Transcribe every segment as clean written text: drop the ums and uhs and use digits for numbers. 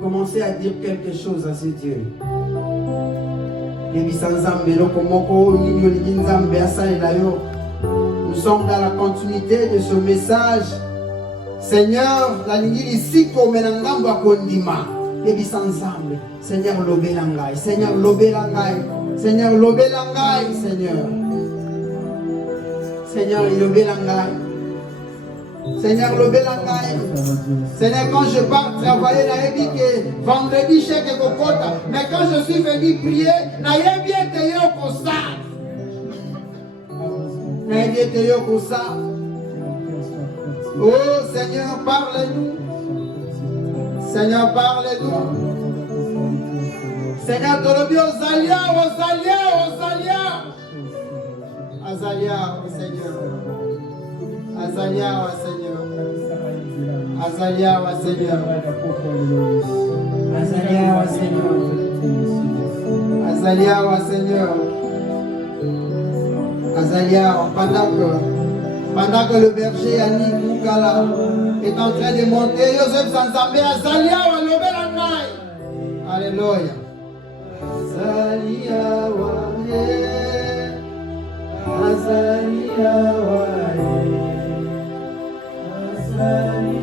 Commencez à dire quelque chose à ce Dieu. Nous sommes dans la continuité de ce message. Seigneur, la ligne ici comme un kondima. Seigneur, l'obélangai. Seigneur, l'obélangai. Seigneur, l'obélangai. Seigneur. Seigneur, l'obélangai. Seigneur, l'obélangai. Seigneur, quand je pars travailler, naïbi que vendredi, chèque kokota. Mais quand je suis venu prier, naïbi que yo kosa. Naïbi que yo kosa. Oh Seigneur, parle-nous. Seigneur, parle-nous. Seigneur, Tolobi, Ozalia, Ozalia, Ozalia. Azalia, oh Seigneur. Azalia, oh Seigneur. Azalia, oh Seigneur. Azalia, oh Seigneur. Azalia, oh Seigneur. Azalia, pendant que le berger Yannick Moukala est en train de monter, Joseph Sanzambe, Azalia, oh Lobelanai. Alléluia. Azalia, oh Azalia, oh Azalia,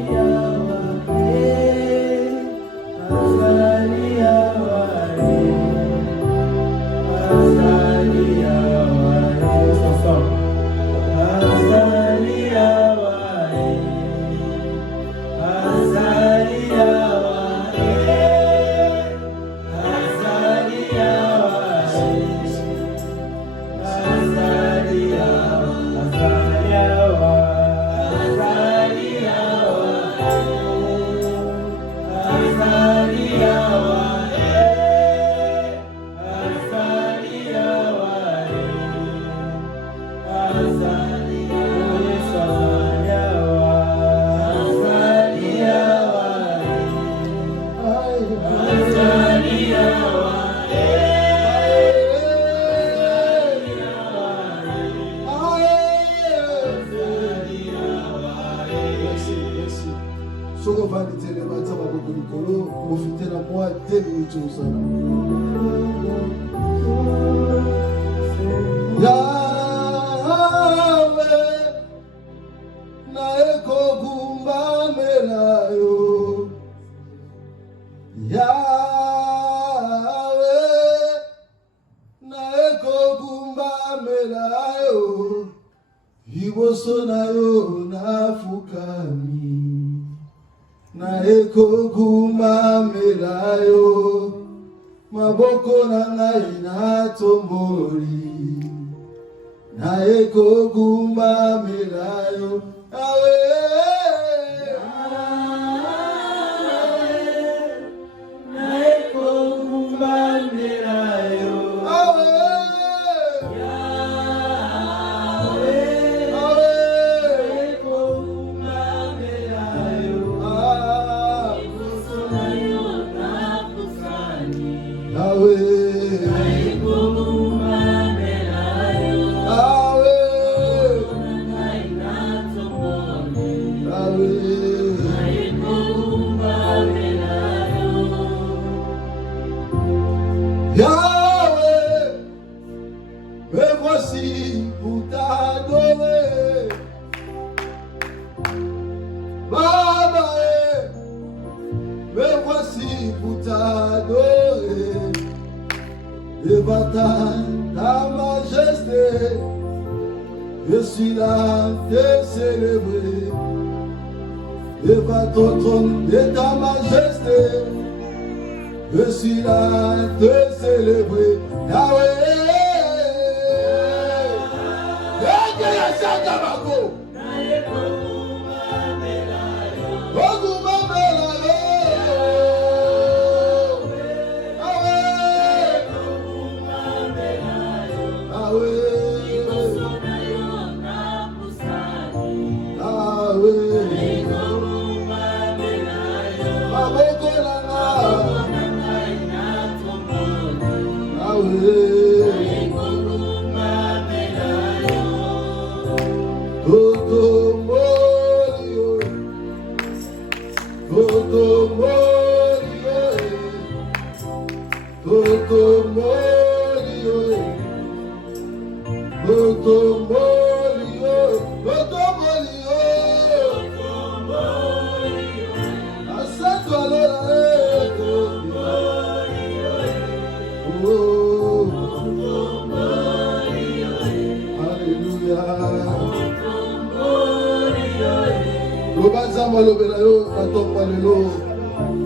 Lobanzamba lobela yo na tomba lelo.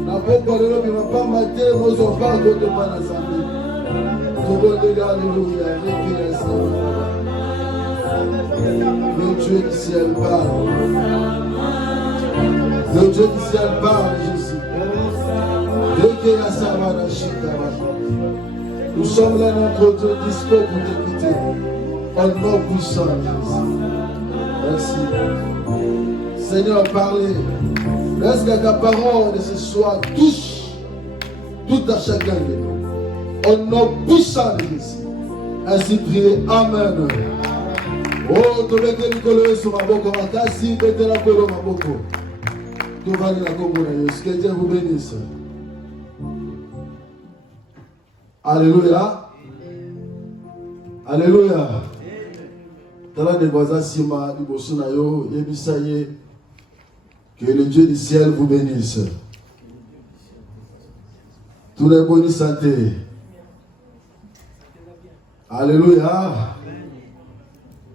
Na bomba lelo bi mapamba te mozo pa ko to pana zambi. Tobo de alléluia, le Dieu du ciel parle. Le Dieu du ciel parle, Jésus. Nous sommes là, notre Dieu, dispo pour t'écouter. En nom puissant, Jésus. Merci. Seigneur, parlez. Laisse que ta parole de ce soir touche tout à chacun de nous. Au nom puissant de Jésus. Ainsi priez. Amen. Oh, tu veux que Nicolas soit ma boko, ma kasi, bête la colo, ma boko. Tu vas aller la communauté. Que Dieu vous bénisse. Alléluia. Alléluia. Tala de voisins sima du bosunayo yebisaye. Que le Dieu du ciel vous bénisse. Tous les bonnes santé. Alléluia.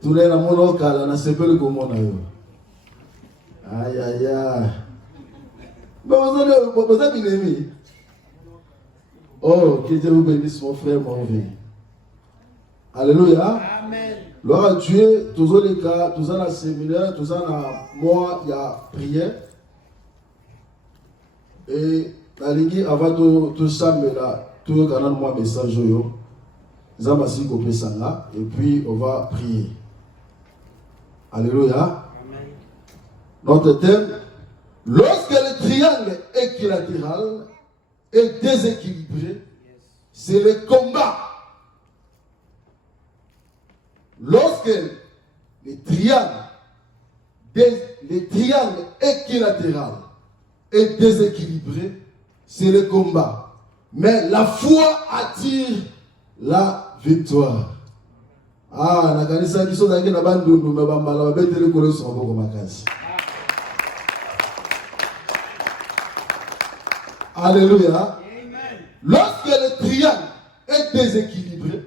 Tous les amours kala na sepele komona yo. Aïe aïe aïe. Vous avez aimé. Oh, que Dieu vous bénisse, mon frère, mon vie. Alléluia. Amen. Gloire à Dieu. Tous les cas, tous en a séminaire, tous en a mois, il y a prière. Et la ligne avant tout ça, mais là, tout le canal, moi, message, yo. Zamasi kopé sanga. Et puis, on va prier. Alléluia. Amen. Notre thème, lorsque le triangle équilatéral est déséquilibré, c'est le combat. Lorsque le triangle équilatéral est déséquilibré, c'est le combat. Mais la foi attire la victoire. Ah, na kanisa kiso na kina bandu me bambala babetele kolo so boko makasi. Alléluia. Amen. Lorsque le triangle est déséquilibré,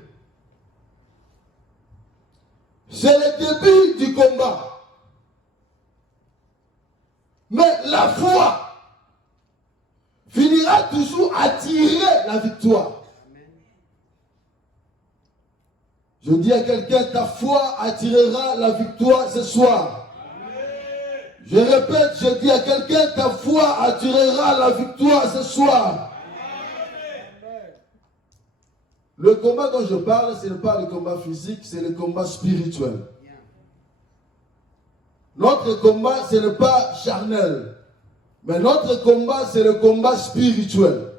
c'est le début du combat. Mais la foi finira toujours à tirer la victoire. Je dis à quelqu'un, ta foi attirera la victoire ce soir. Je répète, je dis à quelqu'un, ta foi attirera la victoire ce soir. Le combat dont je parle, ce n'est pas le combat physique, c'est le combat spirituel. Notre combat, ce n'est pas charnel, mais notre combat, c'est le combat spirituel.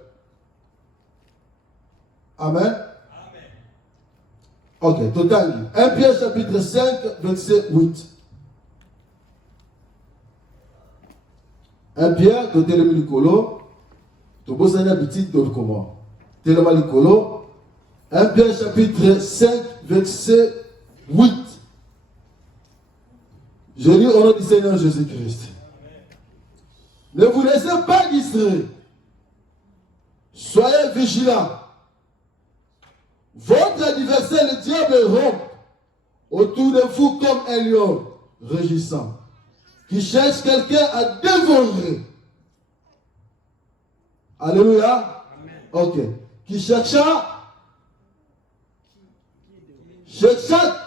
Amen. Ok, total. 1 Pierre chapitre 5, verset 8. 1 Pierre, tu es le Nicolo, tu bosses un petit de comment. Tu es le Nicolo. 1 Pierre chapitre 5, verset 8. Je lis au nom du Seigneur Jésus-Christ. Ne vous laissez pas distraire. Soyez vigilants. Votre adversaire, le diable, rompt autour de vous comme un lion rugissant, qui cherche quelqu'un à dévorer. Alléluia. Amen. Ok. Qui chercha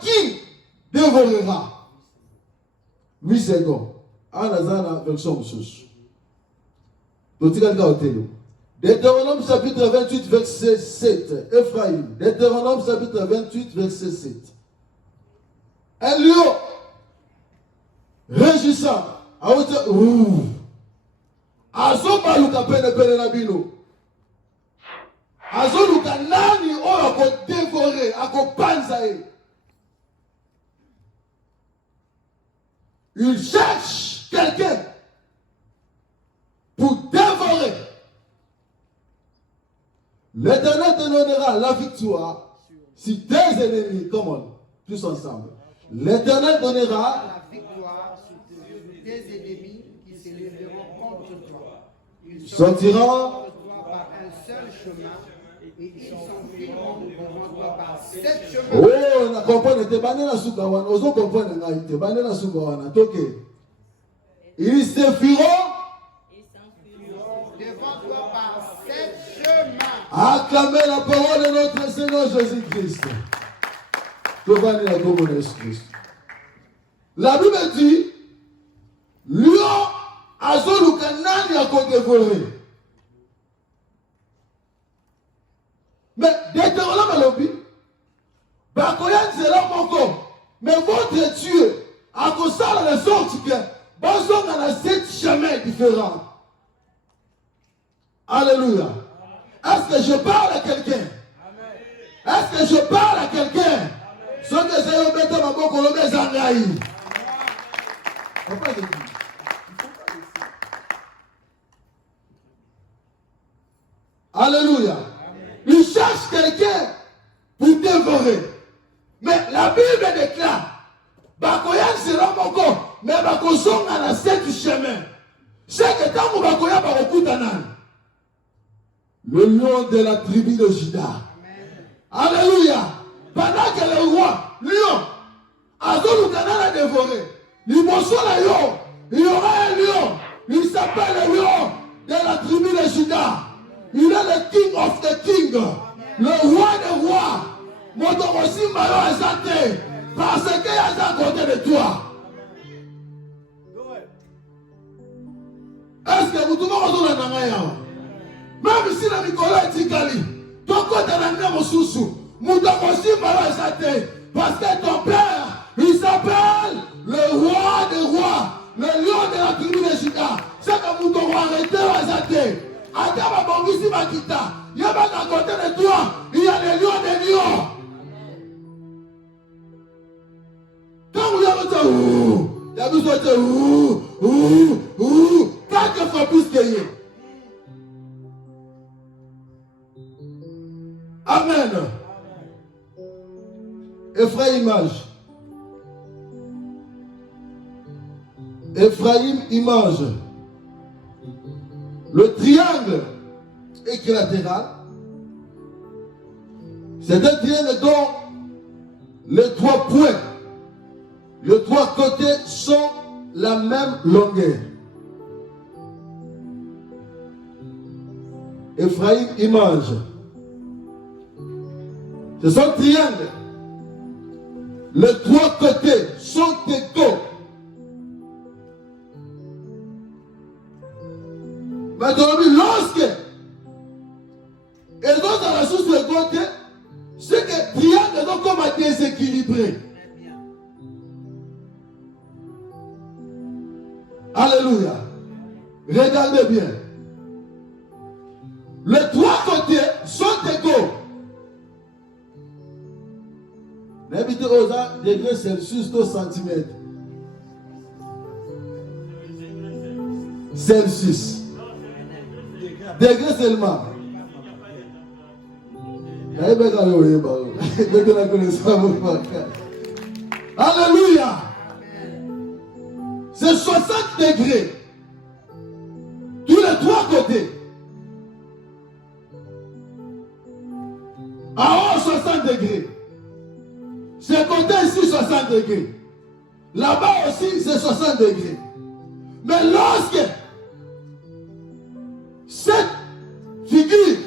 qui dévorera. 8 secondes. Anazana version Moussous. Deutéronome chapitre 28, verset 7. Ephraïm. Deutéronome chapitre 28, verset 7. Un lion régissant. Azobaluka pene pene na bino. Azoluka nani oyo ako dévorer, ako panzae. Il cherche quelqu'un pour dévorer. L'Éternel te donnera la victoire si tes ennemis, comment, tous ensemble. L'Éternel donnera la victoire sur tes ennemis qui se lèveront contre toi. Ils sortiront par un seul chemin et ils s'enfuiront devant toi par 7 chemins. Oh, na comprendre te banela suka wana, ozo comprendre ngai te banela suka wana toke. Ils s'enfuiront devant toi par 7 chemins. Acclamez la parole de notre Seigneur Jésus-Christ. La Bible dit, lion azoluka nani akodévorer. Mais Deutéronome alobi, bakoya nzela moko, mais votre Dieu a kosala de sorte que bazonga na 7 chemins différents. Alléluia. Est-ce que je parle à quelqu'un? Est-ce que je parle à quelqu'un? Ce que c'est au bête ma boko le bezangaï. Alléluia. Il cherche quelqu'un pour dévorer. Mais la Bible déclare, bakoya sera moko, mais bakozonga na 7 chemins. C'est que tant que bakoya bakokutana. Le lion de la tribu de Juda. Alléluia. Pendant que le roi, lion, Azoluka l'a dévoré. Il y aura un lion. Il s'appelle le lion de la tribu de Juda. Il est le king of the king. Le roi des rois. Motorosi Mayo Azate. Parce qu'il y a à côté de toi. Est-ce que vous trouvez que vous avez même si la Nicolas est Tikali, ton côté de la même sous-sous, parce que ton père, il s'appelle le roi des rois, le lion de la tribu de Juda. C'est que nous devons arrêter à Zate. Adama Bongisi Bakita, il y a pas qu'à côté de toi, il y a les lions des lions. Quand vous avez dit, il y a besoin de quelques fois plus que hier. Amen. Ephraim image. Ephraim image. Le triangle équilatéral. C'est un triangle dont les 3 points, les 3 côtés sont la même longueur. Ephraim image. C'est son triangle. Les 3 côtés sont égaux. Maintenant, lorsque ils ont dans la source de côté, c'est que le triangle est comme à déséquilibré. Alléluia. Regardez bien. Les 3 côtés sont égaux. N'habitez aux degrés Celsius au centimètre. Celsius. Degrés seulement. Alléluia. C'est 60 degrés. Tous les 3 côtés. En haut, 60 degrés. Ce côté ici, 60 degrés. Là-bas aussi, c'est 60 degrés. Mais lorsque cette figure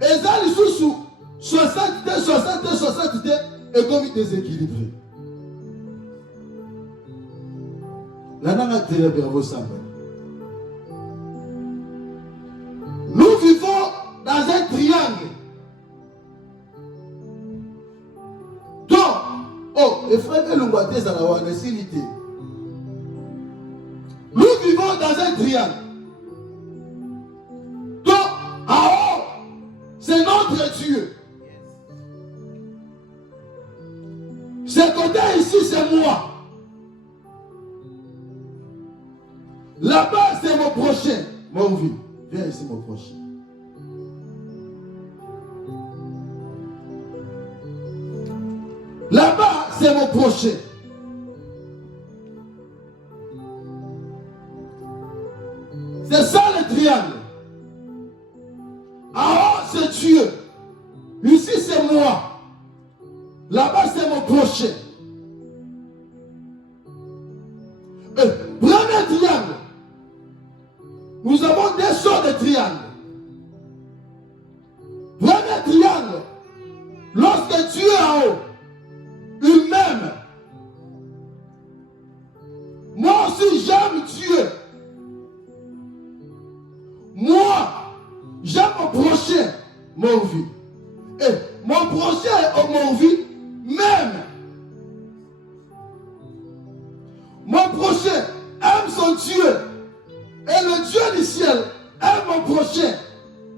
est allée sous 60 est comme déséquilibré. La langue a tiré vers vos sambes. Nous vivons dans un triangle. Et frère, nous vivons dans un triangle. Donc, en haut, c'est notre Dieu. Ce côté ici, c'est moi. Là-bas, c'est mon prochain. Mon vie. Viens ici, mon prochain. Là-bas, c'est mon prochain. C'est ça le triangle. En haut, c'est Dieu. Ici, c'est moi. Là-bas, c'est mon prochain. Et Premier triangle. Nous avons des sortes de triangles. Premier triangle. Lorsque Dieu est en haut, il m'aime. Moi aussi j'aime Dieu. Moi, j'aime mon prochain, mon vie. Et mon prochain, mon vie, même. Mon prochain aime son Dieu. Et le Dieu du ciel aime mon prochain.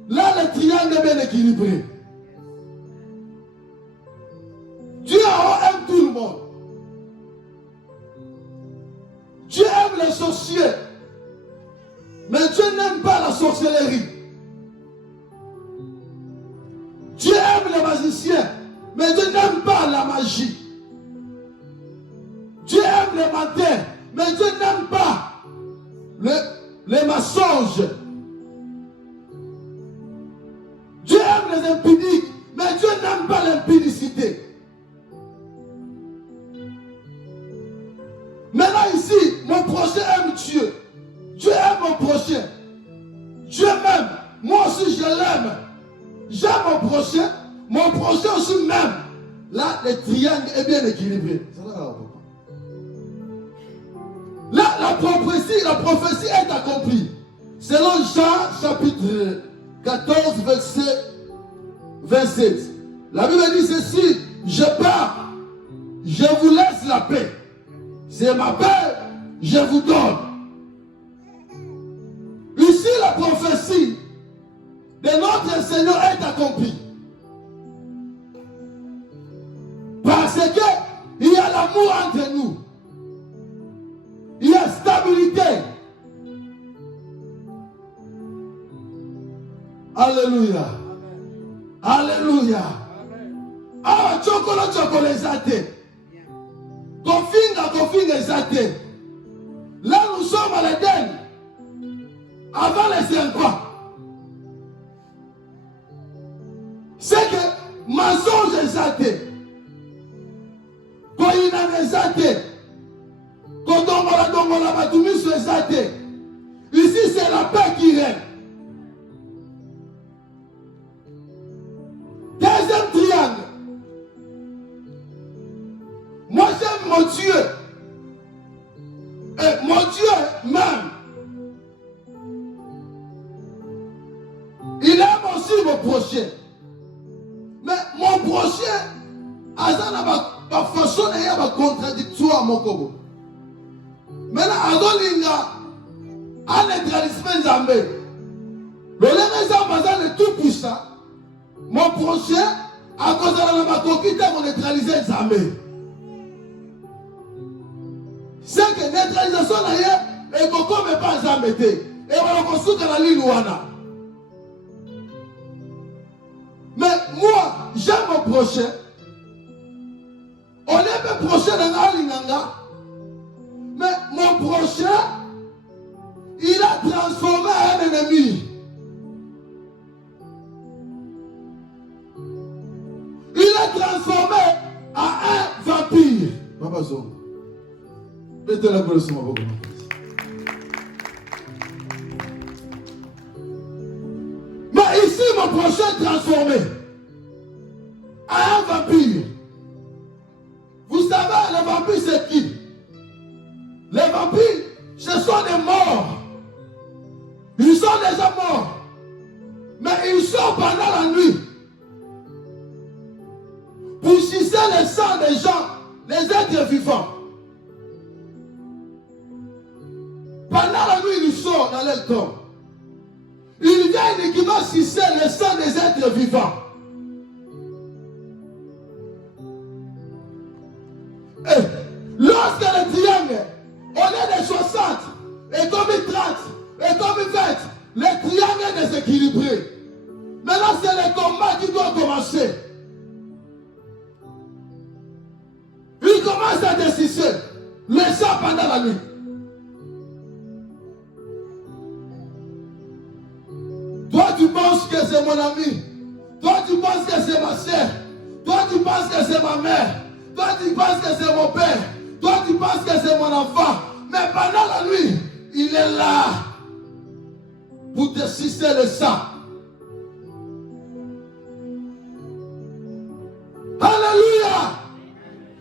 Là, le triangle est bien équilibré. Dieu en haut aime tout le monde. Dieu aime les sorciers. Mais Dieu n'aime pas la sorcellerie. Dieu aime les magiciens. Mais Dieu n'aime pas la magie. Dieu aime les menteurs. Mais Dieu n'aime pas les mensonges. Dieu aime les impudiques. Mais Dieu n'aime pas l'impudicité. Maintenant ici, mon prochain aime Dieu. Dieu aime mon prochain. Dieu m'aime. Moi aussi je l'aime. J'aime mon prochain. Mon prochain aussi m'aime. Là, le triangle est bien équilibré. Là, la prophétie est accomplie. Selon Jean chapitre 14, verset 27. La Bible dit ceci: je pars, je vous laisse la paix. C'est ma paix, je vous donne. Ici, la prophétie de notre Seigneur est accomplie. Parce qu'il y a l'amour entre nous. Il y a stabilité. Alléluia. Alléluia. Ah, chocolat zate. Kofinga zate. Là, nous sommes à l'Éden. Avant les 5 ans. C'est que mensonge zate. Koina zate. Kodongola batumis zate. Ici, c'est la paix qui règne. Deuxième triangle. Moi j'aime mon Dieu. Et mon Dieu même. Il aime aussi mon prochain. Mais mon prochain, azana ma façon de ma contradictoire mon kobo. Maintenant, adolinga, a neutralisme Zambé. Le lèvre Zambazan est tout puissant. Mon prochain, à cause de la macoquita, on neutralisé Zambé. C'est que neutralisation d'ailleurs, et qu'on ne peut pas Zambé. Et on va construire la ligne Wana. Mais moi, j'aime mon prochain. On est mon prochain dans la ligne. Mais mon prochain, il a transformé un ennemi. Il a transformé en un vampire. Papa Zo, mettez la boule sur ma boca. Mais ici, mon prochain est transformé en un vampire. Vous savez, le vampire, c'est qui? Les vampires, ce sont des morts. Ils sont déjà morts. Mais ils sont pendant la nuit. Pour sucer le sang des gens, les êtres vivants. Pendant la nuit, ils sont dans leur corps. Ils viennent qui vont sucer le sang des êtres vivants. Et lorsque le triangle, on est des 60, et comme 30, et comme 20, le triangle est déséquilibré. Maintenant, c'est le combat qui doit commencer. Il commence à décider le sang pendant la nuit. Toi, tu penses que c'est mon ami. Toi, tu penses que c'est ma soeur. Toi, tu penses que c'est ma mère. Toi, tu penses que c'est mon père. Toi, tu penses que c'est mon enfant. Mais pendant la nuit, il est là pour te sucer le sang. Alléluia.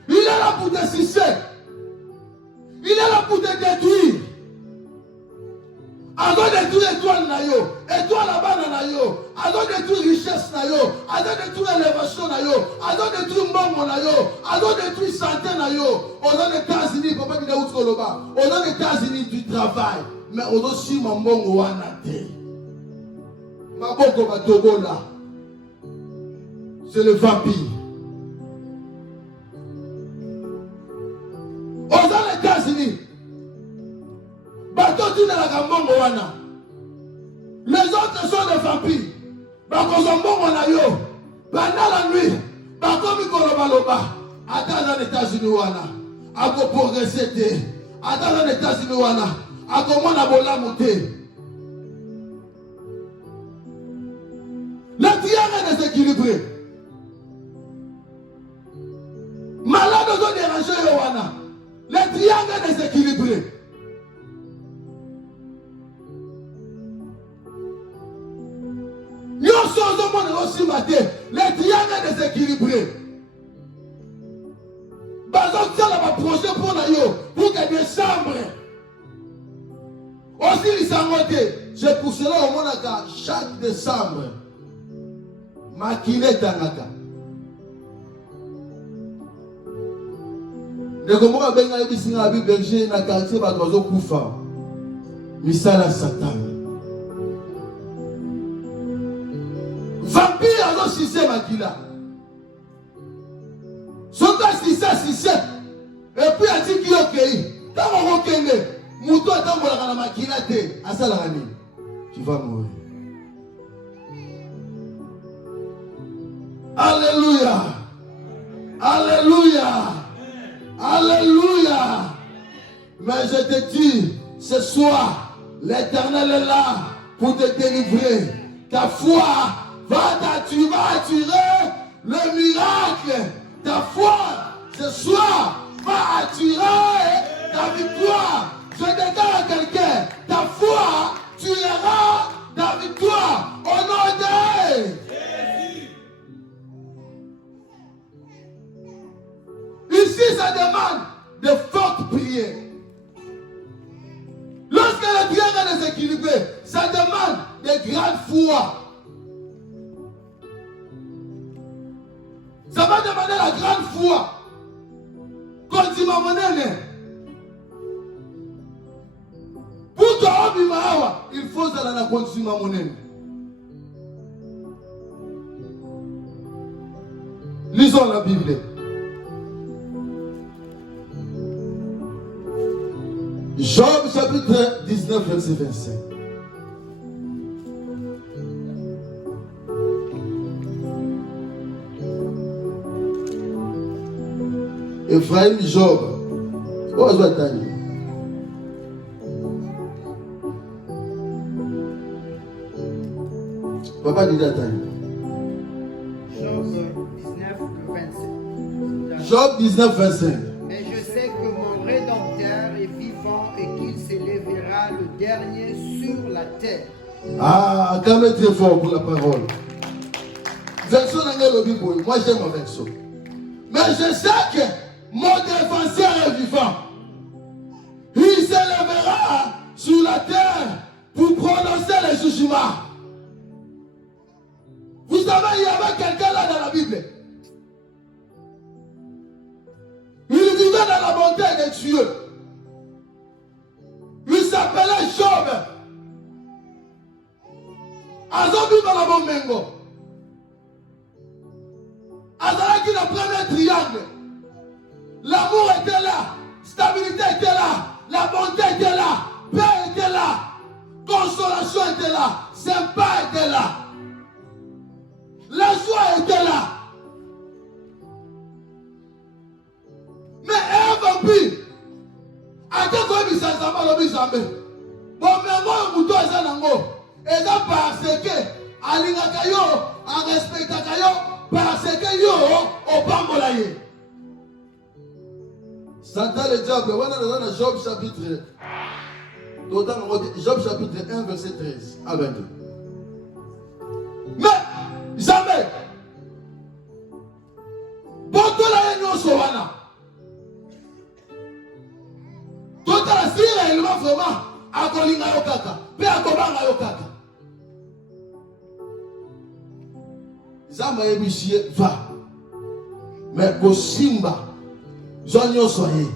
Il est là pour te sucer. Il est là pour te détruire. Ado détruire étoile na yo, étoile là-bas na yo, ado détruire richesse na yo, ado détruire élévation na yo, ado détruire mbongo na yo, ado détruire santé na yo. Aux États-Unis, papa dit où koloba, aux États-Unis tu travailles, mais aux aussi mon mbongo wana te. Maboko batobola, c'est le vampire. Aux États-Unis. Les autres sont des vampires. Pendant la nuit, attends les États-Unis, à progresser. Attends les États-Unis, à comment le triangle est déséquilibré. Malade aux dérangés, le triangle est déséquilibré. Les triangles déséquilibrés. Pour que décembre. Aussi, ils s'en c'est pour cela au monde chaque décembre. Maquillé Tanaka. Les Gomorra Benga et Bissina Berger na quartier Badozo Koufa. Misala Satan. Vampire alors si c'est Makila. Soka si c'est. Et puis a dit qu'il ok. Tant on okende, Mouto attend pour la Makila te. Asalarani. Tu vas mourir. Alléluia. Alléluia. Alléluia. Mais je te dis, ce soir, l'Éternel est là pour te délivrer. Ta foi va attirer le miracle. Ta foi, ce soir, va attirer ta victoire. Je déclare à quelqu'un, ta foi tuera ta victoire. Au nom de Jésus. Ici, ça demande de fortes prières. Lorsque le triangle est déséquilibré, ça demande de grandes foi. Ça va demander la grande foi. Quand tu m'as monnaie, pour toi, il faut que la continue ma monnaie. Lisons la Bible. Job chapitre 19, verset 25. Ephraim, Job. Oh, je vais t'aller. Papa dit d'attendre. Job 19, 25. Mais je sais que mon Rédempteur est vivant et qu'il s'élèvera le dernier sur la terre. Ah, quand même très fort pour la parole. Version dans le Bible, moi j'aime ma version. Mais je sais que mon défenseur est vivant. Il s'élèvera sur la terre pour prononcer les jugements. Vous savez, il y avait quelqu'un là dans la Bible. Il vivait dans la bonté de Dieu. Il s'appelait Job. Azobi Balabon Mengo. Azalaki le premier triangle. L'amour était là. Stabilité était là. La bonté était là. Paix était là. Consolation était là. Sympa était là. La joie était là. Mais un vampire, à quel point il s'en va le bizarre. Bon, mais moi, je suis un et là, parce que, Alingakayo, en respectakayo, parce que yo, au Bambolaye. Satan le diable, on a dans Job chapitre. Job chapitre 1, verset 13 à 22. Mais jamais. Beaucoup la union sowana. Tout la sire il va vraiment à Kolinga Yokaka. Puis à Kobanga Yokaka. Zama ebisie va. Mais Kosimba. Zonyo soye.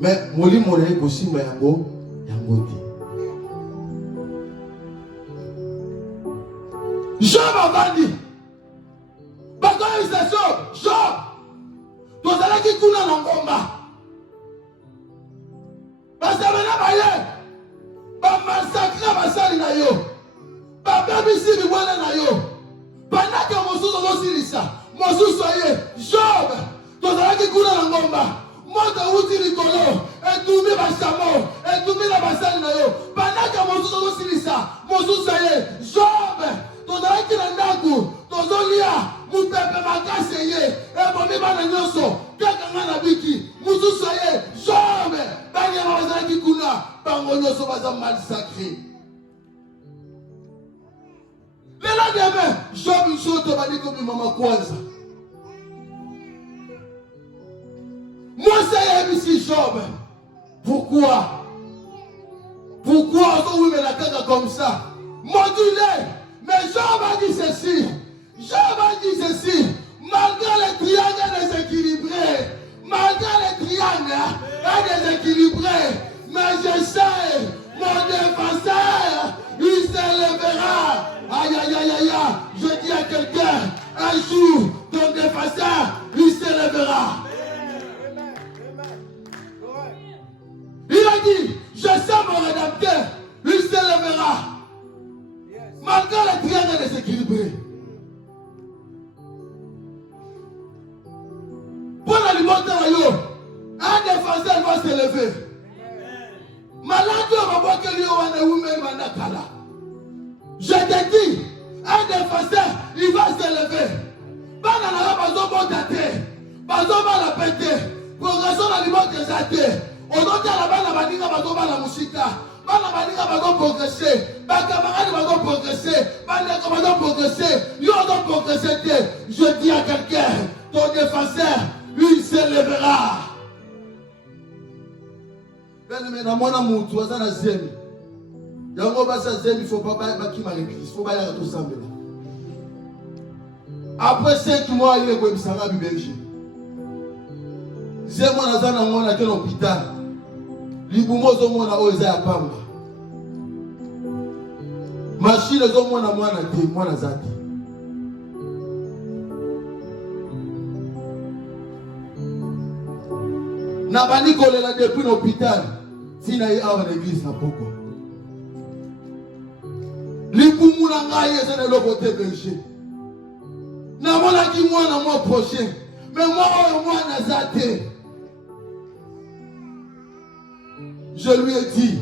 Mais Moli Mole Kosimba yango. Job a dit, Job, tu as dit que tu as un combat. Parce que tu as massacré ma salle na yo. Pas bébé si voilà na yo. Pendant que mon sous aussi ça. Mon sous soyez Job, tu as dit que tu as un combat. Moi tu as dit Nicolo. Et tout le monde et tout le monde pendant que mon sous aussi ça, mon sous ça y est, Job, ton ami qui n'a pas goût, ton zolia, mon peuple m'a cassé, et mon mima n'a pas son, quelqu'un n'a biki, mon sous ça y est, Job, ben il y a un qui kuna, par mon osso va mal sacré. Le lendemain, Job il saute au bali comme maman Kwanza. Moi c'est ici Job. Pourquoi on met la tête comme ça? Modulé. Mais Job a dit ceci. Malgré les triangles déséquilibrés, mais je sais, mon défenseur, il s'élèvera. Aïe, aïe, aïe, aïe, aïe. Je dis à quelqu'un, un jour, ton défenseur, il s'élèvera. Il a dit, je sais mon rédempteur, il s'élèvera. Malgré les triangles déséquilibrés. Pour l'alimenter, un défenseur va s'élever. Je te dis, un défenseur, il va s'élever. Progression l'alimenter. On doit dire la baninga va la musique. Bana baninga va progresser. Bakamarade va progresser. Baneko va progresser. Yo va progresser. Je dis à quelqu'un, ton défenseur, il s'élèvera. Mais dans mon amour, tu as un zemi. Il y a un moment il faut pas bâtir ma l'église. Il faut pas y aller tout ça. Après 5 mois, il est comme ça à Belgique. C'est moi dans un moment à quel hôpital. Libumo zo mona oza ya pamba. Machine zo mona mwana te mwana zati. Na bani kolela depuis l'hôpital. Sina yi awa l'église na poko. Libumu na ngai ezana lokote belge. Na mona ki mwana mois prochain. Mais moi oyo mwana zate. Je lui ai dit,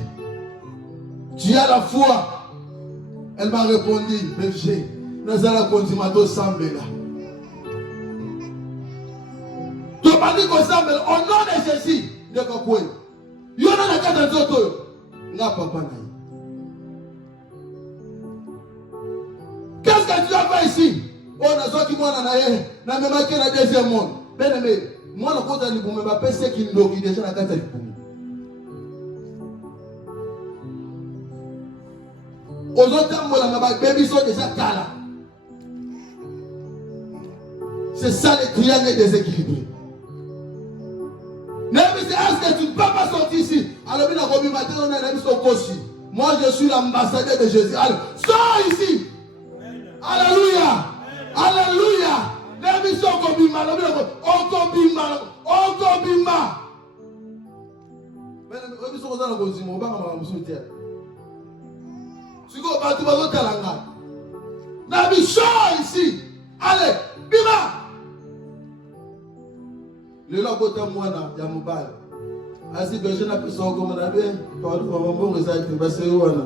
tu as la foi. Elle m'a répondu, berger, nous allons continuer à s'assembler là. Tu m'as dit qu'on s'assemble au nom de Jésus. Il y a un cas de autres. Qu'est-ce que tu as fait ici? On a sorti moi dans la même marqué dans le deuxième monde. Bien aimé, moi je compte à l'Ibou, mais je sais qu'il l'aurait déjà dans la carte à l'Ibou. Aux autres, baby sont déjà calmes. C'est ça les triangles déséquilibrés. Mais est-ce que tu ne peux pas sortir ici? Alors, on a mis son coach. Moi, je suis l'ambassadeur de Jésus. Alors, sors ici. Alléluia. Alléluia. Les missions Kobima. Okobima. Mais les missions Kobima. Tu vas tu vas talanga. Nabi sort ici. Allez, bima. Le lobota mwana ya mobile. Asi berger na pesa comme na bien. Toi tu vas bon resite parce que wana.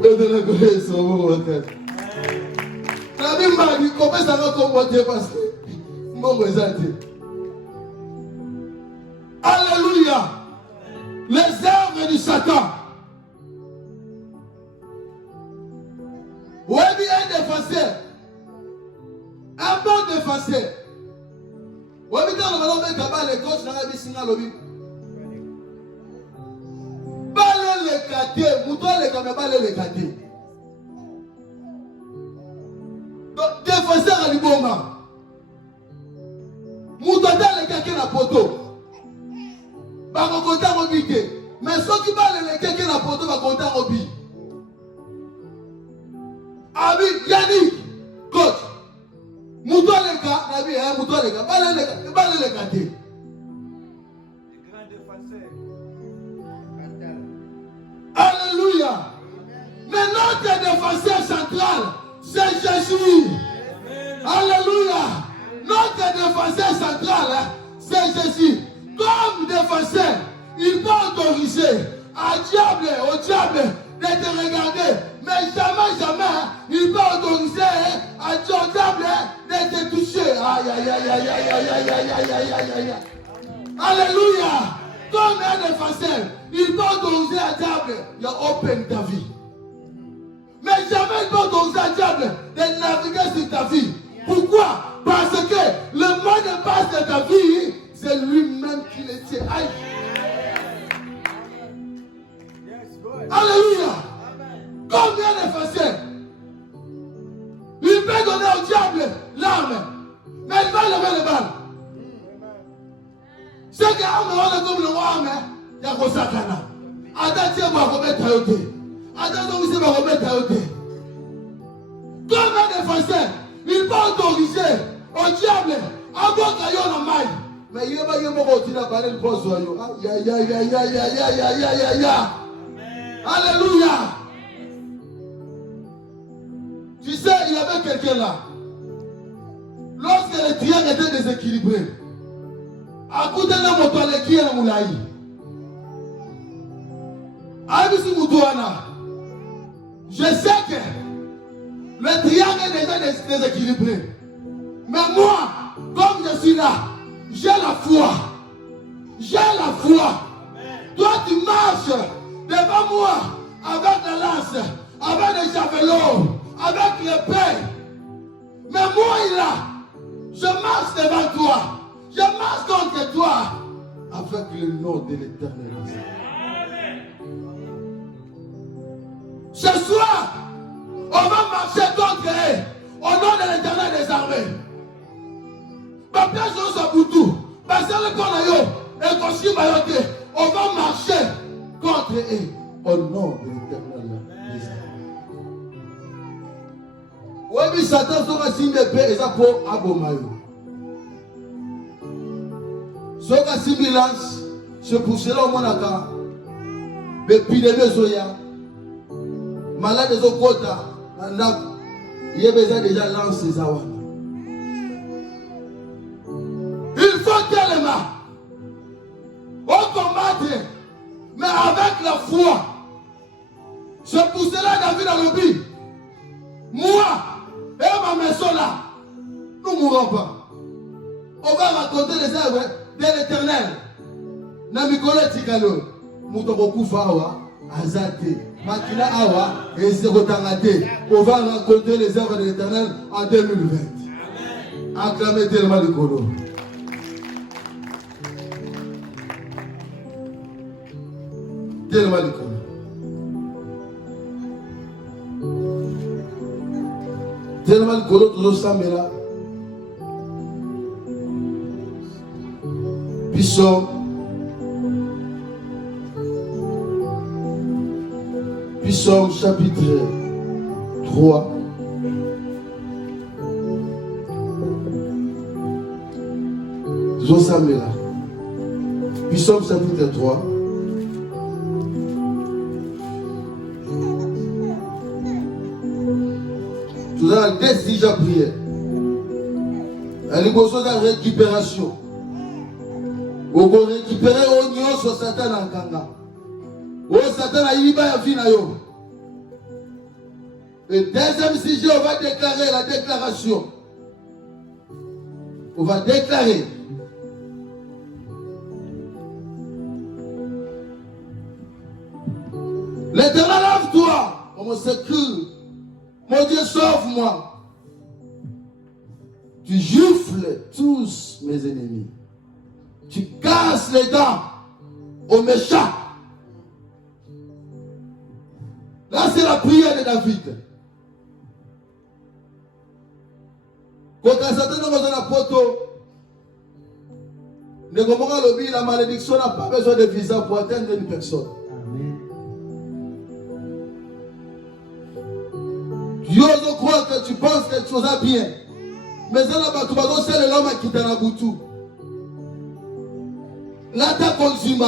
De la grâce au moment. Nabi mba ni kopesa na kombote parce que bon resite. attaquant. Oui, un défenseur. Un bon défenseur. Oui, mais quand on va mettre les coachs dans la vie, lobby. Balle les quartiers, mouton les caméras, balle les quartiers. Donc, défenseur à l'iboma. Mouton dans les quartiers na poto. Bako konta robite. Mais ceux qui balle les quartiers na poto, bako konta robite. Abi, Yannick, coach. Mouton les gars, Nabi, mouton les gars, balle les quartiers. Alléluia. Mais notre défenseur central, c'est Jésus. Alléluia. Notre défenseur central, c'est Jésus. Comme défenseur, il peut autoriser au diable de te regarder. Mais jamais, il peut autoriser au diable de te toucher. Aïe, aïe, aïe, aïe, aïe, aïe, aïe, aïe, aïe, aïe, aïe, aïe. Alléluia. Comme un défenseur, il peut autoriser à diable de open ta vie. Mais jamais il peut autoriser à diable de naviguer sur ta vie. Pourquoi? Parce que le mot de base de ta vie, c'est lui-même qui le tient. Aïe. Alléluia. Comme un défenseur, il peut donner au diable l'arme, mais il va lever les balles. C'est que l'homme comme le roi, il y a un sakana. Attends, va remettre à côté. Attends, il va remettre à côté. Comme un défenseur, il peut autoriser au diable à boire dans maille. Mais il va y avoir un poste. Aïe, aïe, aïe, aïe, aïe, aïe, aïe, aïe, aïe. Alléluia. Tu sais, il y avait quelqu'un là. Lorsque le triangle était déséquilibré, à côté de la moto, qui est la moulaï. Je sais que le triangle est déjà déséquilibré. Mais moi, comme je suis là, j'ai la foi. J'ai la foi. Toi, tu marches devant moi avec la lance, avec les javelots, avec l'épée. Mais moi, là, je marche devant toi. Je marche contre toi avec le nom de l'Éternel. Ce soir, on va marcher contre eux au nom de l'Éternel des armées. Papa, je suis Boutou. Parce que le corps on va marcher contre eux au nom de l'Éternel des armées. Oui, mais Satan sera signe de paix et ça pour Abomayo. Soka similance, c'est pour cela au monaka. L'épidémie soya, malade des okota, il y a besoin déjà lancer ça. Il faut tellement combattre, mais avec la foi. C'est pour cela David a dit, moi et ma maison là, nous ne mourrons pas. On va raconter les œuvres de l'Éternel. Namikole Tikalo, Moutokoku Fawa, Azate, Makila Awa, et Zerotangate. On va raconter les œuvres de l'Éternel en 2020. Acclamez tellement le colo. Tellement le colo. Tellement le colo, tout ça, mais là. Psaume chapitre 3. Psaume chapitre 3. Tout à l'heure, déjà prié. Elle est besoin de récupération. On va récupérer au niveau sur Satan en Kanga. Oh, Satan a eu la vie. Le deuxième sujet, on va déclarer la déclaration. On va déclarer. L'Éternel, lève-toi comme secours. Mon Dieu, sauve-moi. Tu gifles tous mes ennemis. Tu casses les dents aux méchants. Là, c'est la prière de David. Quand Satan nous a poto, la malédiction n'a pas besoin de visa pour atteindre une personne. Amen. Dieu croit que tu penses que tu vas bien. Mais ça n'a pas tout le c'est l'homme qui t'a boutou. Là, t'as consumé.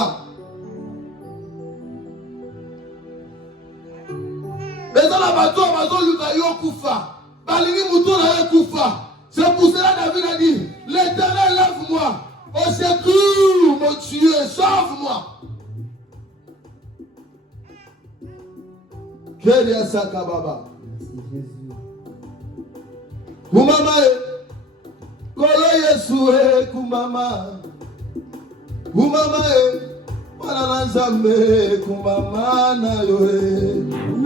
Mais ça n'a pas tout c'est pour cela que David a dit, l'Éternel, lève-moi. Au secours, mon Dieu, sauve-moi. Quel est ça, Kababa? Kumama, Kolo Yesue, Kumama. Kumama, Kumama na yoe.